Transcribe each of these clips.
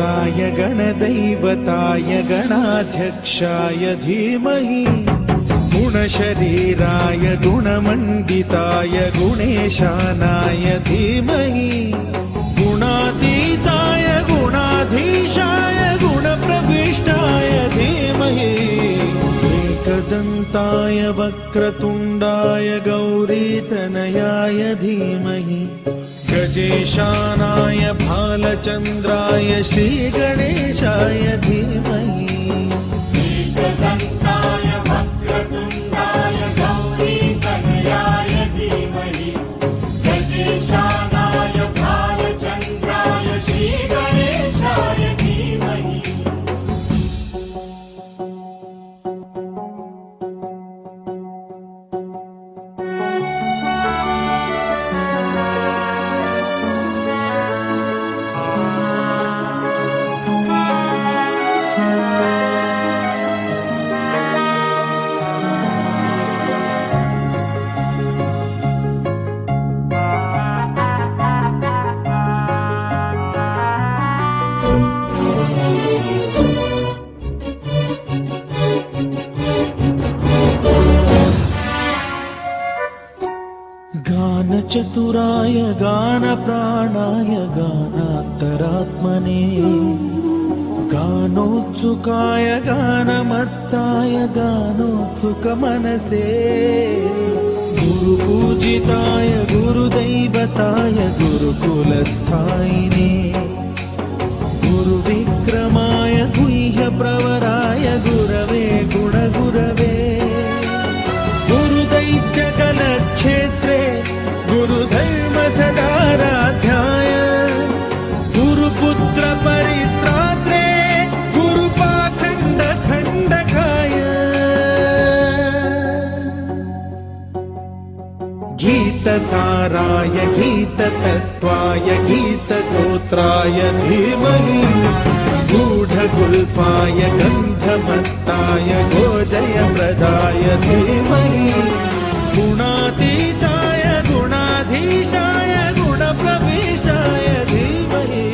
गणाध्यक्षाय गणदैवताय गणाध्यक्षाय धीमहि गुणशरीराय गुणमण्डिताय गुणेशानाय धीमहि गुणातीताय गुणाधीशाय गुणप्रविष्टाय धीमहि एकदन्ताय वक्रतुण्डाय गौरीतनयाय धीमहि गजेशानाय भालचन्द्राय श्रीगणेशाय धीमहि एकदन्ताय वक्रतुण्डाय गौरीतनयाय धीमहि गजेशानाय भालचन्द्राय श्रीगणेशाय धीमहि गानचतुराय गानप्राणाय गानान्तरात्मने गानोत्सुकाय गानमत्ताय गानोत्सुकमनसे गुरुपूजिताय गुरुदैवताय गुरुकुलस्थायिने गुरुविक्रमाय गुह्यप्रवराय गुरवे गुणगुरवे गुरुदैत्यकलक्षेत्रे गुरुधर्मसदाराध्याय गुरुपुत्र परित्रात्रे गुरुपाखण्डखण्डकाय गीतसाराय गीततत्त्वाय गीतगोत्राय धीमहि गूढगुल्फाय गन्धमत्ताय गोजयप्रदाय धीमहि गुणातीताय गुणाधीशाय गुणप्रविष्टाय धीमहि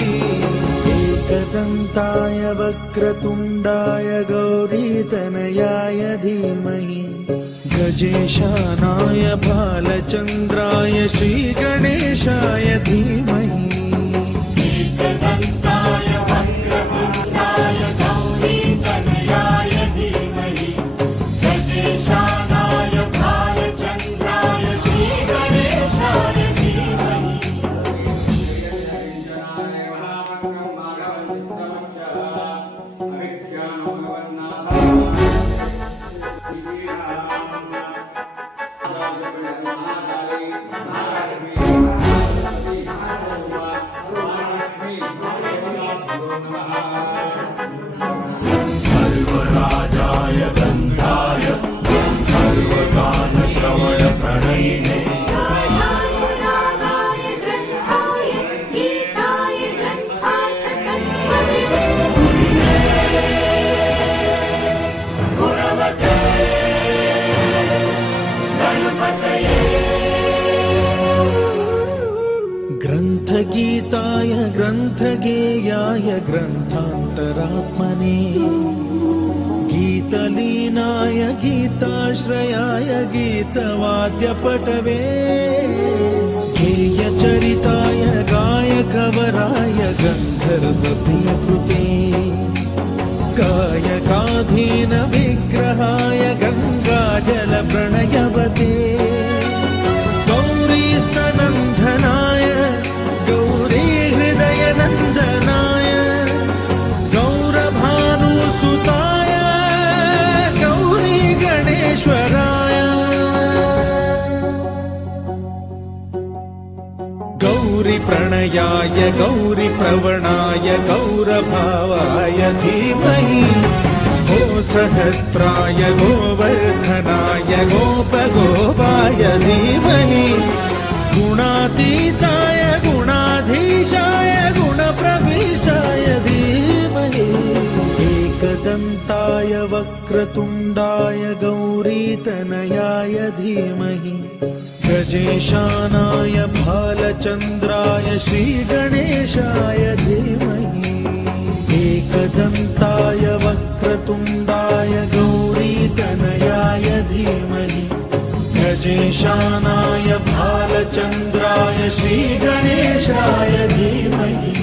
एकदन्ताय वक्रतुण्डाय गौरीतनयाय धीमहि गजेशानाय भालचन्द्राय श्रीगणेशाय धीमहि एकदन्ताय वक्रतुण्डाय गौरीतनयाय धीमहि गजेशानाय भालचन्द्राय श्रीगणेशाय धीमहि सर्वराजाय गन्धाय सर्वगानश्रवणप्रणयिने रागाय ग्रन्थाय गीताय ग्रन्थार्थतत्त्वविदे गुणवते गणपतये ग्रन्थगीताय ग्रन्थगेयाय ग्रन्थान्तरात्मने गीतलीनाय गीताश्रयाय गीतवाद्यपटवे गेयचरिताय गायकवराय गन्धर्वप्रियकृते गायकाधीन विग्रहाय गङ्गाजलप्रणयवते गौरीस्तनन्दनाय गौरीहृदयनन्दनाय गौरभानुसुताय गौरी गणेश्वराय गौरीप्रणयाय गौरीप्रवणाय गौरभावाय धीमहि गोसहस्राय गोवर्धनाय गोपगोपाय धीमहि गुणातीताय गुणाधीशाय गुणप्रविष्टाय धीमहि एकदन्ताय वक्रतुण्डाय गौरीतनयाय धीमहि गजेशानाय भालचन्द्राय श्रीगणेशाय धीमहि एकदन्ताय वक्रतुण्डाय गौरीतनयाय धीमहि गजेशानाय भालचन्द्राय श्रीगणेशाय धीमहि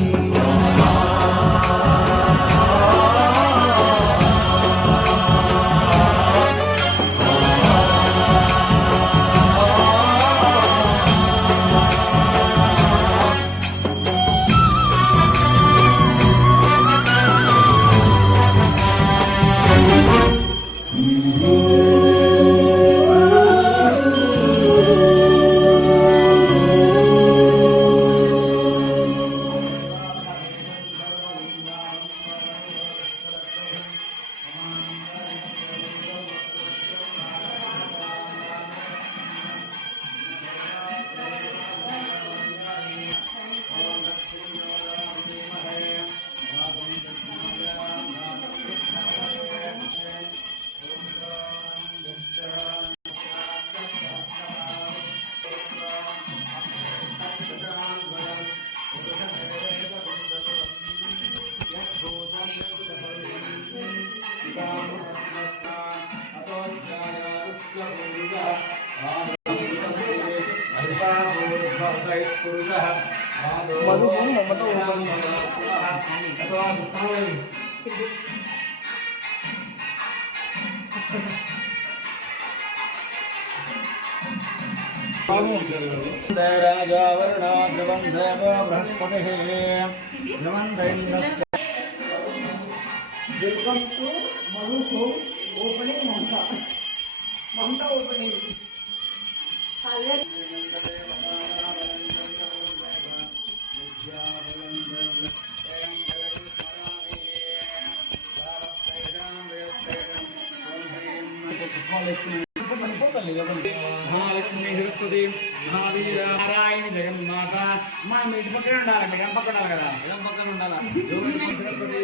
राजा वरुणाद्रवं देव बृहस्पतिः ध्रुवन्दैन्द्रश्च Welcome to Maru Home Opening Mamta. Mamta Opening. Mahalakshmi Saraswati Mahavir Narayan जगन्माత మా ఇంటి పక్కన ఉండాలండి గంప పక్కన ఉండాలి కదా గంప పక్కన ఉండాలా సరస్వతి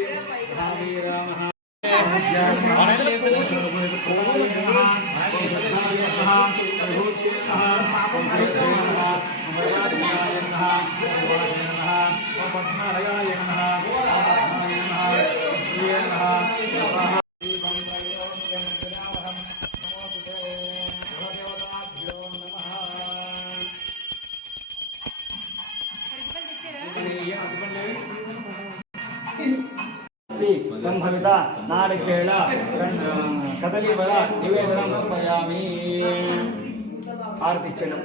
మహావీర మహా సంభవిత నారికేళ కదలీవల నివేదనం సమర్పయామి ఆరతి ఇచ్చేయడం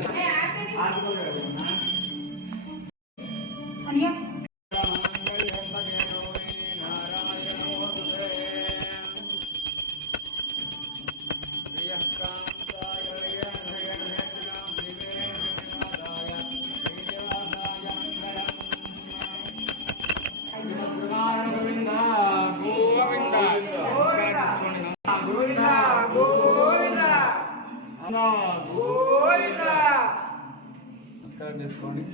నమస్కారం చేసుకోండి.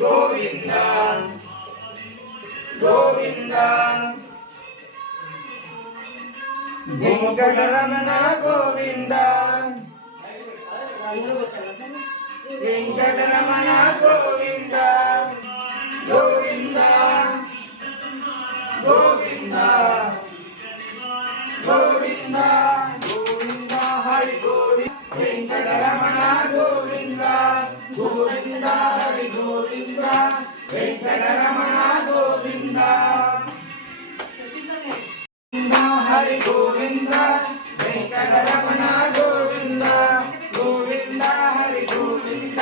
గోవింద గోవింద వెంకటరమణ గోవింద వెంకటరమణ గోవింద గోవింద గోవింద గోవింద గోవింద హరి గోవింద వెంకటరమణ గోవింద గోవింద హరి గోవింద వెంకటరమణ గోవింద హరి గోవింద వెంకటరమణ గోవింద గోవింద హరి గోవింద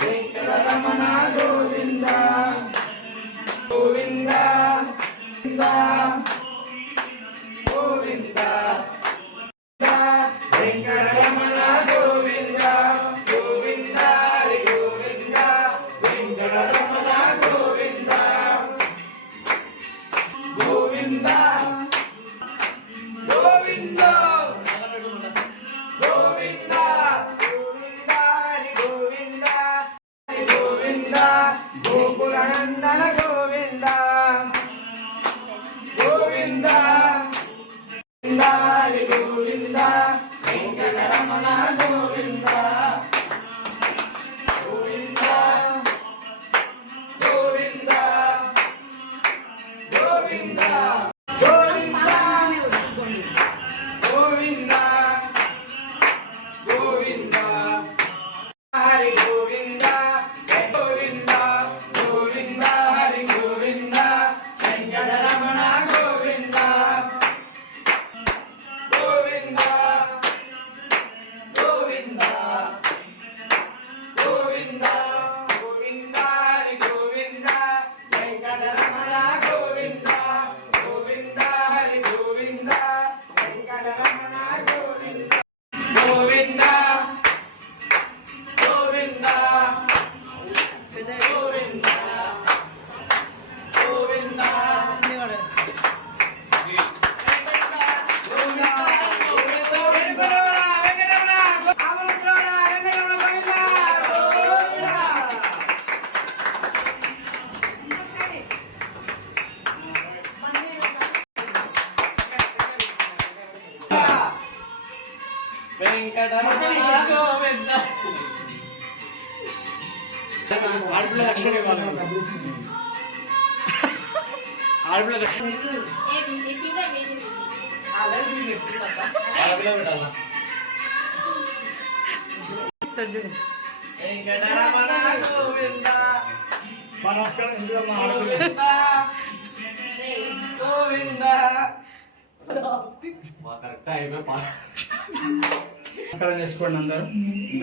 వెంకటరమణ గోవింద గోవింద గోవింద వెంకటరమణ గోవింద గోవింద హరి గోవింద వెంకటరమణ గోవింద గోవింద గోవింద గోవింద గోవింద హరి గోవింద ఆడపిల్ల రక్షణ ఇవ్వాలి. ఆడపిల్ల రక్షణ ఆడపిల్ల పెట్టాలా? మా నమస్కారం ఇద్దామా? ఆడపిల్ల నమస్కారం చేసుకోండి అందరూ.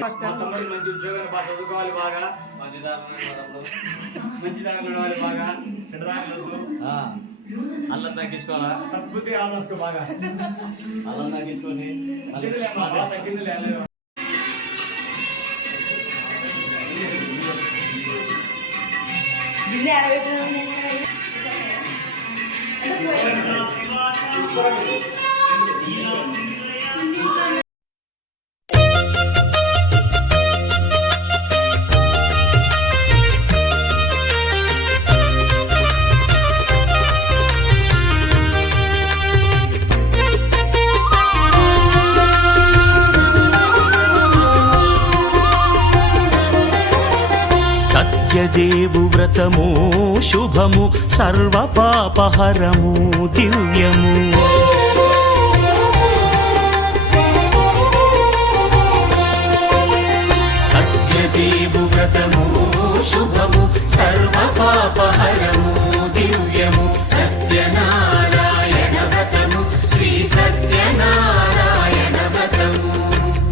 మా తమ్ముడికి మంచి ఉద్యోగాలు బాగా చదువుకోవాలి, బాగా మంచి దారిలో నడవాలి, బాగా చెడ్డ దారిలో అల్లం తగ్గించుకోవాలా, సద్బుద్ధి ఆలోచన బాగా అల్లం తగ్గించుకొని తగ్గిందిలే అమ్మా, బాగా తగ్గిందిలే అల్లే. సత్యదేవు వ్రతము శుభము సర్వ పాపహరము దివ్యము. సత్యదేవు వ్రతము శుభము సర్వ పాపహరము దివ్యము. సత్యనారాయణ వ్రతము శ్రీ సత్యనారాయణ వ్రతము.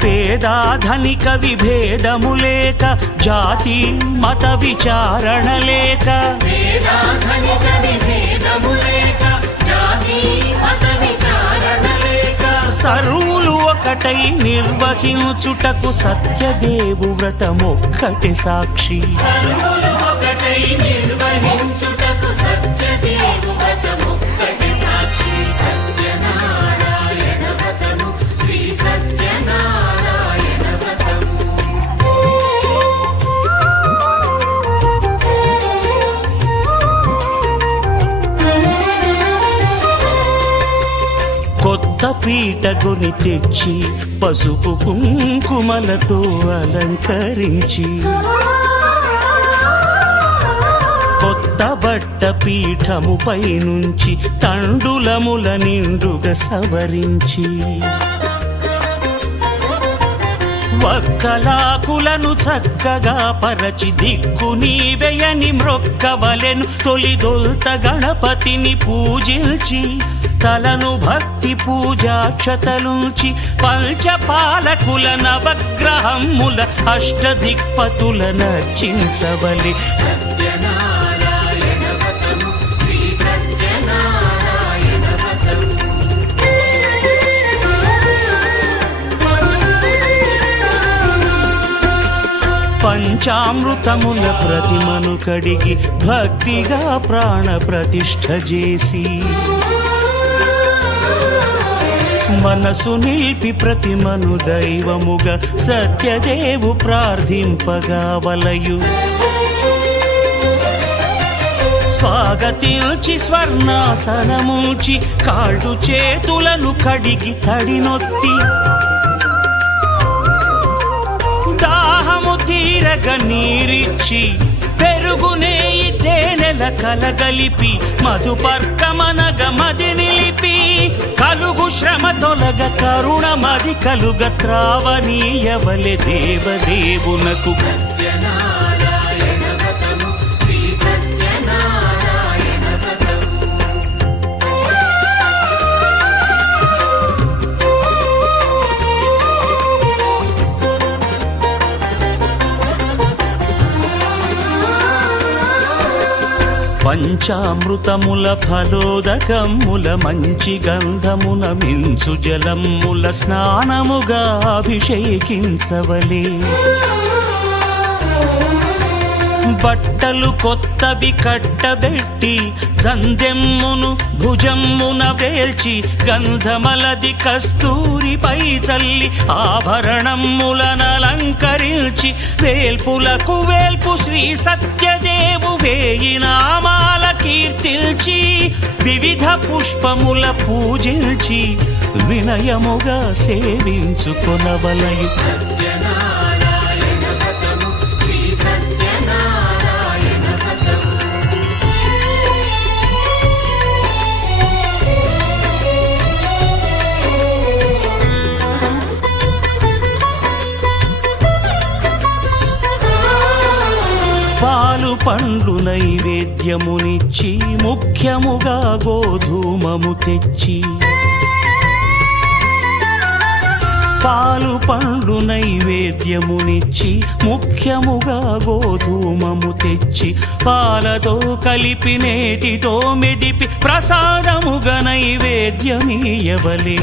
పేదాధనిక విభేదము లేక జాతి మత విచారణ లేక వేదాధనిక విభేదము లేక జాతి మత విచారణ లేక సర్వులు ఒకటై నిర్వహించుటకు సత్యదేవు వ్రతమొక్కటి సాక్షి. సర్వులు ఒకటై నిర్వహించుటకు సత్యదేవు వ్రతమొక్కటి సాక్షి. సత్యనారాయణ వ్రతము శ్రీ సత్యనారాయణ వ్రతము. కొత్త పీటగుని తెచ్చి పసుపు కుంకుమలతో అలంకరించి కొత్త బట్ట పీఠముపై నుంచి తండులముల నిండుగా సవరించి వక్కలాకులను చక్కగా పరచి దిక్కు నీవెయని మ్రొక్కవలెను. తొలిదొల్త గణపతిని పూజించి తలను భక్తి పూజాక్షతలుంచి పంచపాలకుల నవగ్రహముల అష్టదిక్పతుల నర్చించవలె. సత్యనారాయణ వ్రతము శ్రీ సత్యనారాయణ వ్రతము. పంచామృతముల ప్రతిమను కడిగి భక్తిగా ప్రాణ ప్రతిష్ఠ చేసి మనసు నిలిపి ప్రతిమను దైవముగా సత్యదేవు ప్రార్థింపగా వలయు. స్వాగతించి స్వర్ణాసనముంచి కాళ్ళు చేతులను కడిగి తడినొత్తి దాహము తీరగ నీరిచ్చి పెరుగునేయి తేనెల కలగలిపి మధుపర్కమనగ మది నిలిపి కలుగు శ్రమ తొలగ కరుణ మది కలుగ త్రావనీయవలె దేవదేవునకు. సత్యనారాయణ వ్రతము శ్రీ సత్యనారాయణ వ్రతము. పంచామృతముల ఫలోదకముల మంచి గంధమున మించు జలముల స్నానముగా అభిషేకించవలే. బట్టలు కొత్తవి కట్టబెట్టి జందెమ్మును భుజమ్మున వేల్చి గంధమలది కస్తూరిపై చల్లి ఆభరణములనలంకరించి వేల్పులకు వేల్పు శ్రీ సత్యదేవు వేయి నామాల కీర్తిల్చి నిలిచి వివిధ పుష్పముల పూజించి వినయముగా సేవించుకొనవలయు. సత్యనారాయణ వ్రతము శ్రీ సత్యనారాయణ వ్రతము పాలు పండ్లు నైవేద్యమునిచ్చి ముఖ్యముగా గోధూమము తెచ్చి పాలు పండ్లు నైవేద్యమునిచ్చి ముఖ్యముగా గోధూమము తెచ్చి పాలతో కలిపి నేతితో మెదిపి ప్రసాదముగా నైవేద్యమీయవలే.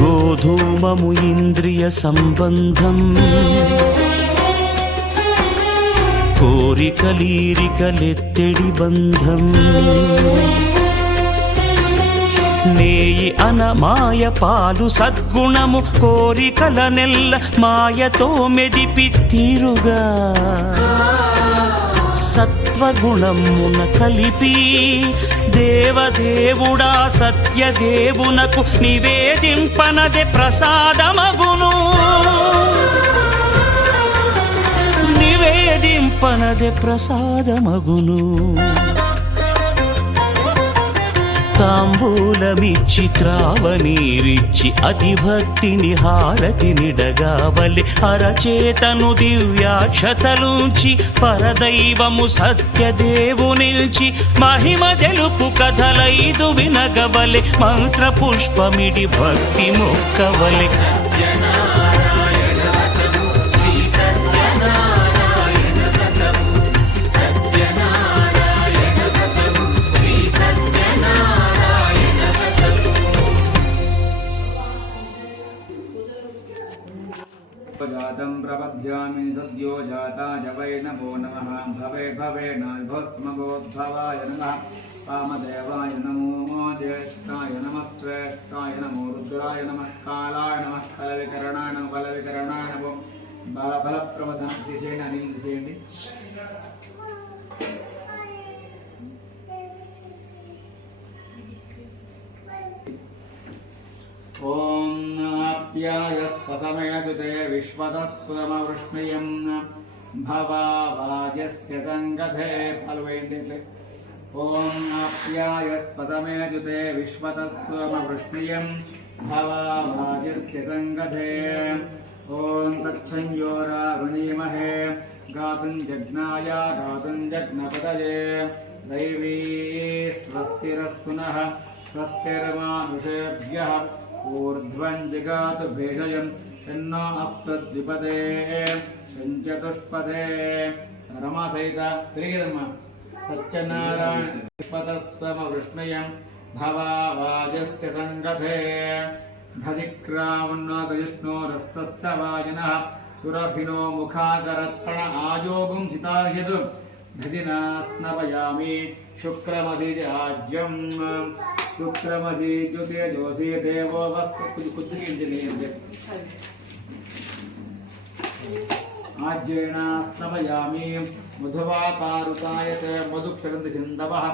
గోధూమము ఇంద్రియ సంబంధం కోరికలీరికలెత్తెడి బంధం. నేయి అనమాయ పాలు సద్గుణము కోరికల నెల్ల మాయతో మెదిపి తీరుగా సత్వగుణమున కలిపి దేవదేవుడా సత్యదేవునకు నివేదింపనదే ప్రసాదమగును. నివేదింపనదే ప్రసాదమగును. తాంబూలమిచ్చి త్రావనీరిచ్చి అతిభక్తిని హారతినిడగావలె. అరచేతను దివ్యాక్షతలుంచి పరదైవము సత్యదేవునిల్చి మహిమ తెలుపు కథలైదు వినగవలె. మంత్ర పుష్పమిడి భక్తి మొక్కవలె. సత్యనారాయణ వ్రతము శ్రీ సత్యనారాయణ వ్రతము సత్యనారాయణ వ్రతము శ్రీ సత్యనారాయణ వ్రతము జాతం ప్రపద్యామి సద్యో జాతాయ వై నమో నమః. భవే భవేనాభస్మగోద్భవాయ నమః. వామదేవాయ నమో జ్యేష్ఠాయ నమః. శ్రేష్ఠాయ నమో రుద్రాయ నమః. కాలాయ నమః. ఫలవికరణాయ నమః. ఫలవికరణాయ నమో. బలప్రవధం తీసేయండి, అనిల్ తీసేయండి. ఓం ఆప్యాయస్వసమయదుతే విశ్వతస్వమవృష్ణియం భవావాజస్య సంగధే ఫలవేండి. ఓం ఆప్యాయస్వసమయదుతే విశ్వతస్వమవృష్ణియం భవావాజస్య సంగధే. ఓం తచ్చంయోరావృణీమహే గాతుం జజ్ఞాయ గాతుం జజ్ఞపతయే. దైవీ స్వస్తిరస్తు నః స్వస్తిర్మానుషేభ్యః ఊర్ధ్వం జగాతు భేషయం షన్నో అస్తద్విపదే షంచతుష్పదే. రమాసహిత తిరిగిదమ్మా. సత్యనారాయణ విశ్వతస్వమవృష్ణయం భవావాజస్య సంగధే. ధదిక్రావన్నోగజిష్ణోరస్తస్య వాజినః సురభినో ముఖాదరత్పణ ఆయోగుం సితాశితు. ధదినా స్నపయామి శుక్రమసీది ఆజ్యం. శుక్రమసీజుతే జోసి దేవో వస్తు కుద్దికించలేండి. ఆజ్యేన స్నపయామి మధువాకారుతాయతే మధుక్షరంతి సింధవః.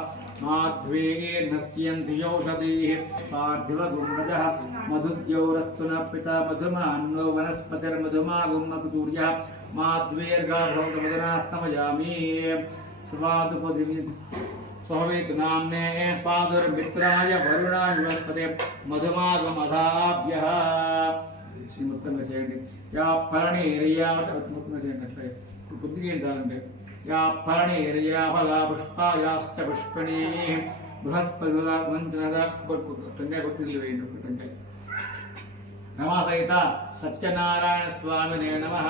మాధ్వీ నశ్యంతి యౌషధీః పార్థివగుంరజః. మధుద్యౌరస్తు న పిత మధుమాన్నో వనస్పతిర్మధుమాగుమ్మకు సూర్యః. మాధ్వీర్గార్భవతు మధునా స్నపయామి. స్వాదుపదిమి స్వవేతు నామ్నే స్వాదుర్మిత్రాయ వరుణాయ వనస్పతే మధుమాగమధాభ్యః. శ్రీ మొత్తం వేసేయండి. యా ఫలనీరియా మొత్తం వేసేయండి. అట్లా కొద్దిగా ఏం చాలంటే యా ఫలనీరియా ఫలా పుష్పాయాశ్చ పుష్పణీ బృహస్పతి టెంకాయ కొద్దిగా వేయండి. ఒక టెంకాయ. రమాసహిత సత్యనారాయణ స్వామినే నమః.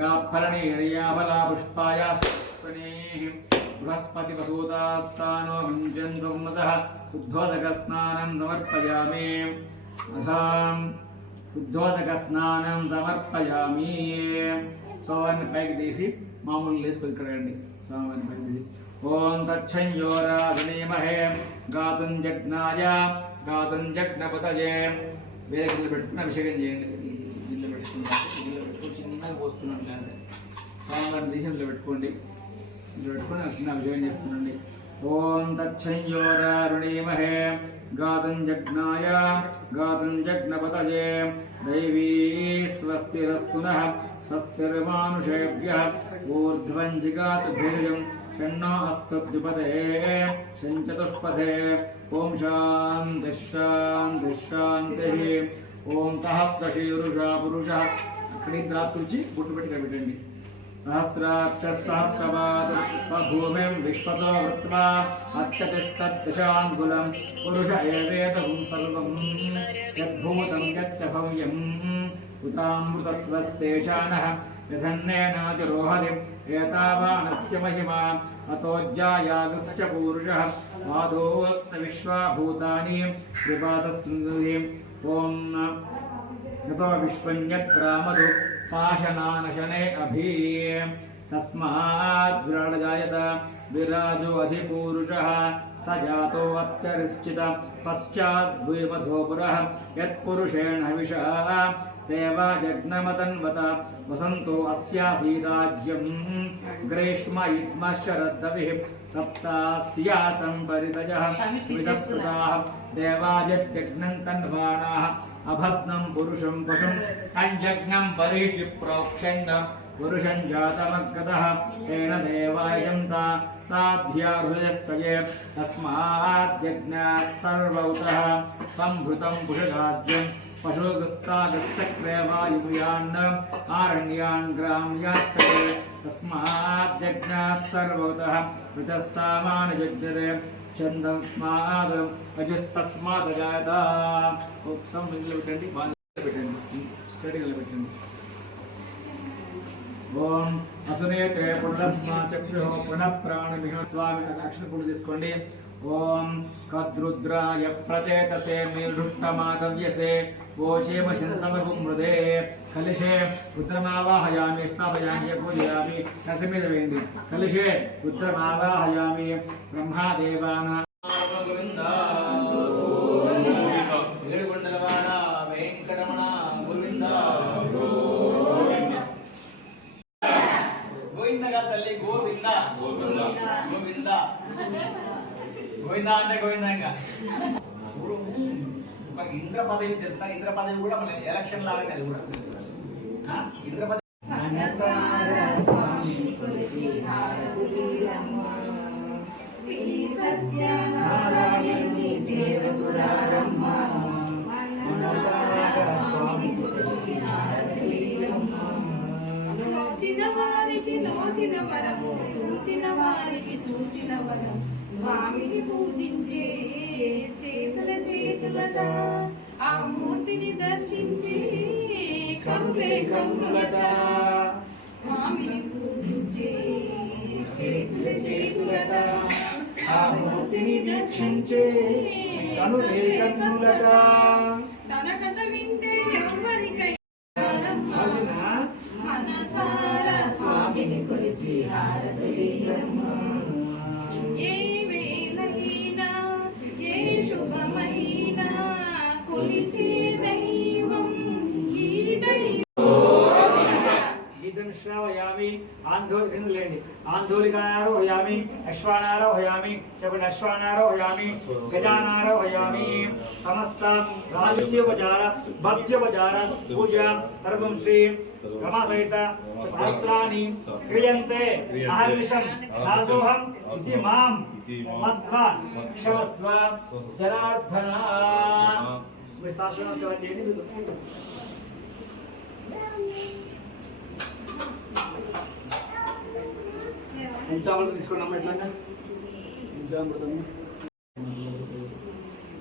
యా ఫలనీరియా ఫలా పుష్పాయాశ్చ పుష్పణీ బృహస్పతి వసూతాస్తానో భుంజంతుమసః. ఉద్ధోదక స్నానం సమర్పయామి. ఉద్ధోదక స్నానం సమర్పయామి. స్వామిని పైకి తీసి మామూలు లేసుకొని ఇక్కడ రండి. స్వామిని పైకి తీసి ఓం తచ్చంయోరాధనీమహే గాతుం జజ్ఞాయ గాతుం జజ్ఞపతయే. వేదికలు పెట్టుకుని అభిషేకం చేయండి. ఇల్లు పెట్టి పెట్టుకుని చిన్నగా పోస్తున్నాను లేదు స్వామివారిని దేశంలో పెట్టుకోండి ఇంట్లో పెట్టుకొని చిన్న అభిషేకం చేస్తుండండి. ఓం తచ్చంయోరారుణీమహే గాతుం జగ్నాయ గాతుం జగ్నపతయే దైవీ స్వస్తిరస్తునః స్వస్తిర్మానుషేభ్యः ఊర్ధ్వం జిగాతు భీర్యం షణ్ణో అస్తు ద్విపదే షణ్చతుష్పదే. ఓం శాంతి శాంతి శాంతి. ఓం సహస్రశీరుషా పురుషः అక్కడి రాత్రుచి బొట్టు పెట్టి పెట్టండి. సహస్రాక్ష సహస్రపాద స్వభూమిం విశ్వతో వృత్వా అత్యతిష్టదశాంగులం పురుష ఏవేదం సర్వం యద్భూతం యచ్చ భవ్యం ఉతామృతత్వశేషానః యథన్నేనాతిరోహతి ఏతావానస్య మహిమా అతోజ్జాయాగశ్చ పూరుషः పాదోస్య విశ్వాభూతాని త్రిపాదస్సుందరి. ఓం యతో విశ్వన్యగ్రామదు శాసనానశనే అభి తస్మాద్ విరాజాయత విరాజో అధిపూరుషः స జాతో అత్యరిశ్చిత పశ్చాద్భూమధోపురः యత్పురుషేణ హవిషా దేవా జగ్నమతన్వత వసంతో అస్యాసీదాజ్యం గ్రీష్మ యుగ్మ శరద్దవిః సప్తాస్యాసం పరితజః విదస్కృతాః దేవాజగ్నం తన్వానాః అభగ్నం పురుషం పశుం అంజగ్నం పరిషి ప్రోక్షణ పురుషం జాతమగతః తేన దేవాయంత సాధ్యా హృదయశ్చయే తస్మాద్యజ్ఞాత్ సర్వౌతః సంభృతం పురుషాజ్యం పశుగస్తాగశ్చక్రే వాయుయాన్ ఆరణ్యాన్ గ్రామ్యాశ్చయే తస్మాద్యజ్ఞాత్ సర్వౌతః ఋతస్సామానయజ్ఞతే చందస్మాద్ అజస్తస్మాద్ జాయత. ఒకసారి మిగిలి పెట్టండి, పెట్టండి, స్టడీలో పెట్టండి. ఓం అసునేతే పునరస్మా చక్షుః పునః ప్రాణమిహ. స్వామి అక్షర పూజ చేసుకోండి. ఓం కద్రుద్రాయ ప్రచేతసే మేధుష్టమాగవ్యసే ఓషేమ శిరసమగు మృదే కలిషే రుద్రమావాహయామి స్థాపయామి పూజయామి. నరసింహ వేయండి. కలిషే రుద్రమావాహయామి బ్రహ్మాదేవాన ఏడుకొండలవాడ వెంకటరమణ గోవింద గోవిందగా తల్లి గోవింద గోవింద గోవింద గోవింద అంటే గోవింద. ఇంకా ఒక ఇంద్ర పదవి తెలుసా? ఇంద్ర పదవి కూడా మన ఎలక్షన్ లాగానే అది కూడా ఇంద్ర పదవి. చిన్నవారికి నోచిన వరము చూచిన వారికి చూచిన వరం స్వామిని పూజించే చేతుల చేతులట ఆ మూర్తిని దర్శించే కనులే కనులట. స్వామిని పూజించే చేతుల చేతులట ఆ మూర్తిని దర్శించే కనులే కనులట. తన కథ వింటే ఎవరికై మనసారా స్వామిని కొలిచి హారతులీయమ్మా. ఏ వేళైనా ఏ శుభమైనా కొలిచే దైవం ఈ దైవం. గీతం శ్రావయామి. ఆందోళికండి. ఆందోళికారోహయామి అశ్వానారోహయామి చెప్పండి. అశ్వానారోహయామి గజానారోహయామి. సమస్త రాజోపచార భక్త్యోపచార పూజ సర్వం శ్రీ రమాసహిత సహస్రాణి క్రియంతే. అహర్నిశం దాసోహం ఇది మాం మధ్వ క్షమస్వ జనార్దన. మీ శాస్త్రం చేయండి. పంచామృతం తీసుకున్నాము. ఎట్లా పంచామృతం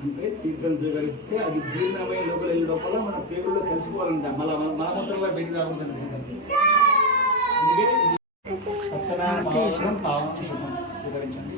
అంటే తీర్థం స్వీకరిస్తే అది జీర్ణమై లోపల వెళ్ళే లోపల మన పేగుల్లో కలిసిపోవాలంట. మళ్ళీ మలమూత్రంలో పెట్టి రాకుండా. అందుకే సత్యనారాయణ స్వీకరించండి.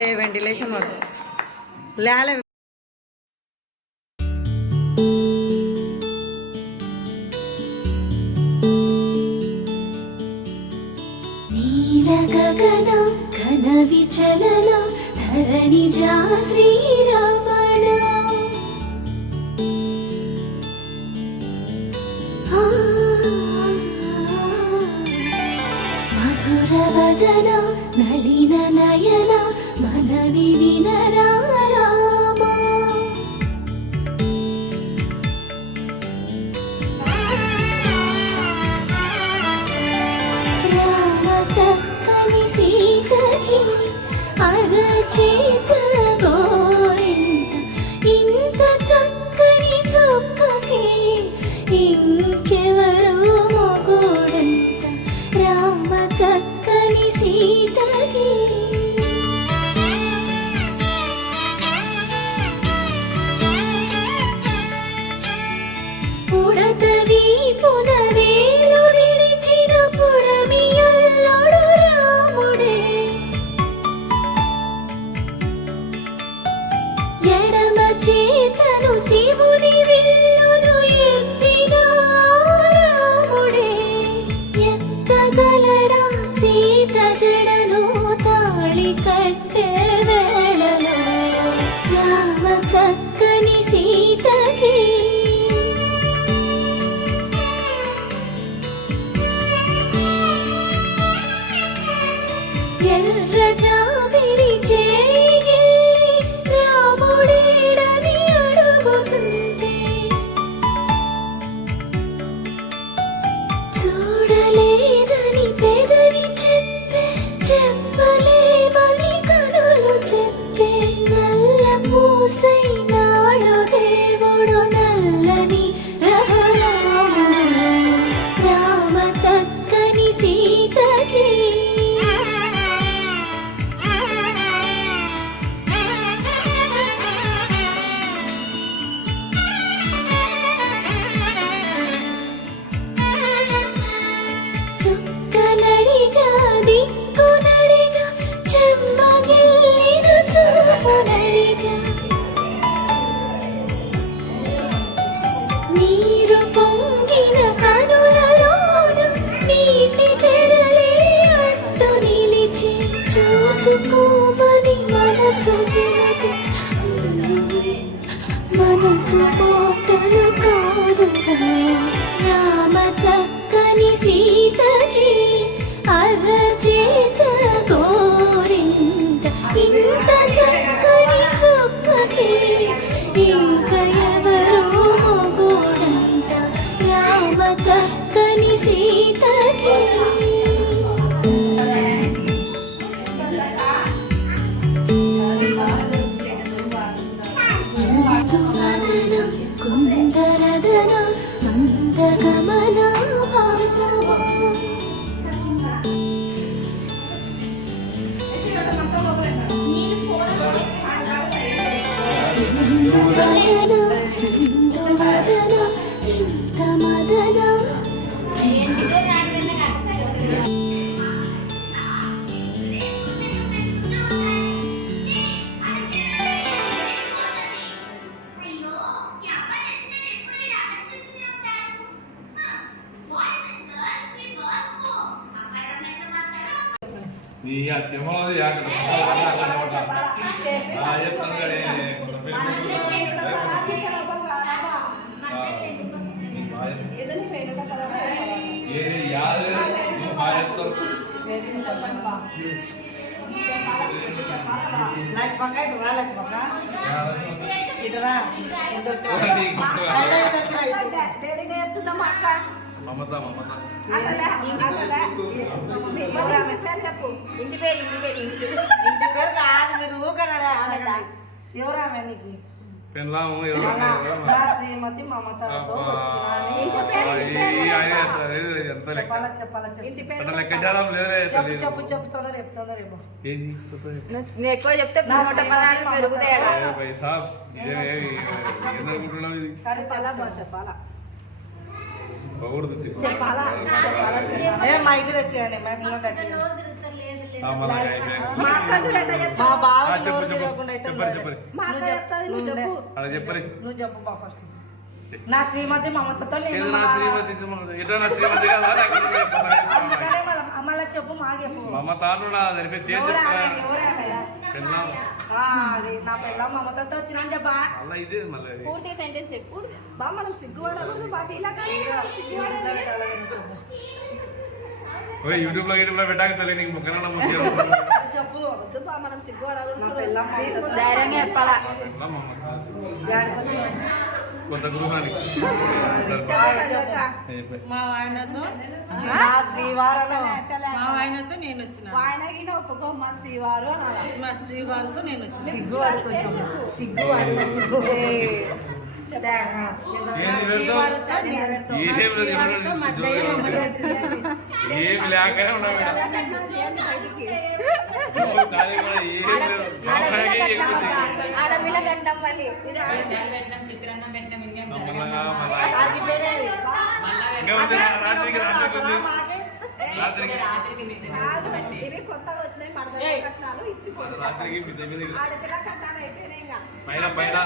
వెంటిలేషన్ లేలే నీలగగన ఘన విచలన ధరణిజా శ్రీరమణ మధురవదన నళిన నయన మనవి వినరా రామా రామ చక్కని సీతకి అరచేత గోరింట ఇంత చక్కని చుక్కకి ఇంకెవరు మొగుడంట రామ చక్కని సీతకి పుడతవి పునవేలు విడిచిన పుడమియల్లోడు రాముడే ఎడమ చేతను శివుని విల్లును ఎత్తిన రాముడే ఎత్తగలడా సీత జడను తాళి కట్టే వేళలో రామ చక్కని సీతకి ఎర్ర జాబిలి చేయి రాముడేడని అడుగుతుంటే చూడలేదని పెదవి చెప్పే చెప్పలేమని కనులు చెప్పే నల్ల పూసై నాడు దేవుడు నల్లని రఘురాముడు రామ చక్కని సీతకి చుక్కనడిగా దిక్కునడిగా చెమ్మగిల్లిన చూపునడిగా నీరు పొంగిన కనులలోన నీటి తెరలే అడ్డు నిలిచి చూసుకోమని మనసు తినదు మనసు పోటలు కాదుగా రామ చక్కని సీతకి అరచేత గోరింట ఇంత చక్కని చుక్కకి ఇంక ఎవరు మొగుడంట రామ చక్కని సీతకి ఇందువదన కుందరదన మందగమన భార్గవా ఇందువదన ఇంత మదన నీ ఆ తిమ్మలది అక్కడ చెప్తాను కానీ కొంత ఏది యాదు నువ్వు బాగా చెప్తావు లక్ష్మక్క ఇటు రా లక్ష్మక్క ఇటు రా మమత మమత ఇంటి పేరు కాదు మీరు ఊకడా ఎవరామె నీకు పెళ్ళాము నా శ్రీమతి మమతతో వచ్చినాని. ఎంత లెక్క చెప్పాలా చెప్పాలా అట్లా లెక్కచారం లేదే చెప్పు చెప్పు చెప్తుందా రేపుతుందా రేపు ఏంది నువ్వు ఎక్కువ చెప్తే నూట పదాలు పెరుగుతాయి ఆడ. భాయ్ సాబ్ ఏందనుకుంటున్నావు ఇది సరే చాలా బాగా చెప్పాలా బాగుంది చెప్పాలా చెప్పాలా చెప్పాలా ఏ మైక్ తెచ్చేయండి మైక్ లో కట్టండి. మా అక్క చూడండి మా బావ నోరు తిరగకుండా అయితే చెప్పరు మా అక్క చెప్తాది నువ్వు చెప్పు అలా చెప్పరు నువ్వు చెప్పు బా ఫస్ట్ నా శ్రీమతి మమతతో నేను ఏదో నా శ్రీమతి ఎటో నా శ్రీమతి కదా అందుకనే మళ్ళీ చెప్పు మాకు చెప్పు మమ్మ తాను నా జరిపే చేసి చెప్తా పెళ్ళాం నా పిల్ల మమతతో వచ్చినా చెప్పా అలా ఇదే మళ్ళీ పూర్తి సెంటెన్స్ చెప్పు. బా మనం సిగ్గుపడకూడదు బా ఇలా కానీ యూట్యూబ్ లో పెట్టాక తెలియదు నీకు ముఖ్యంగా ముఖ్యం చెప్పు వద్దు బా మనం సిగ్గుపడకూడదు ధైర్యంగా చెప్పాలా. కొత్త గృహానికి మా ఆయనతో మా శ్రీవారలో మా ఆయనతో నేను వచ్చిన ఆయనకి ఒప్పుకో మా శ్రీవారు అనాలి మా శ్రీవారితో నేను వచ్చిన సిగ్గుపడు కొంచెం సిగ్గుపడు శ్రీవారితో ఏమి లేకనే ఉన్నాం ఆడపిల్ల గంటం మళ్ళీ అది వేరేది. ఇవి కొత్తగా వచ్చినాయి మడత కట్నాలు ఇచ్చిపోయి పైన పైన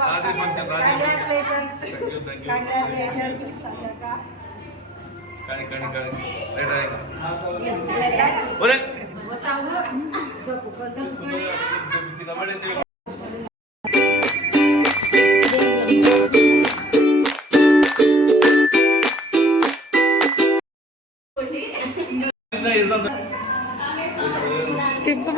రాత్రి ఫంక్షన్ కంగ్రాచులేషన్స్ కంగ్రాచులేషన్స్ కానీ కానీ కానీ ఒరే తిప్పు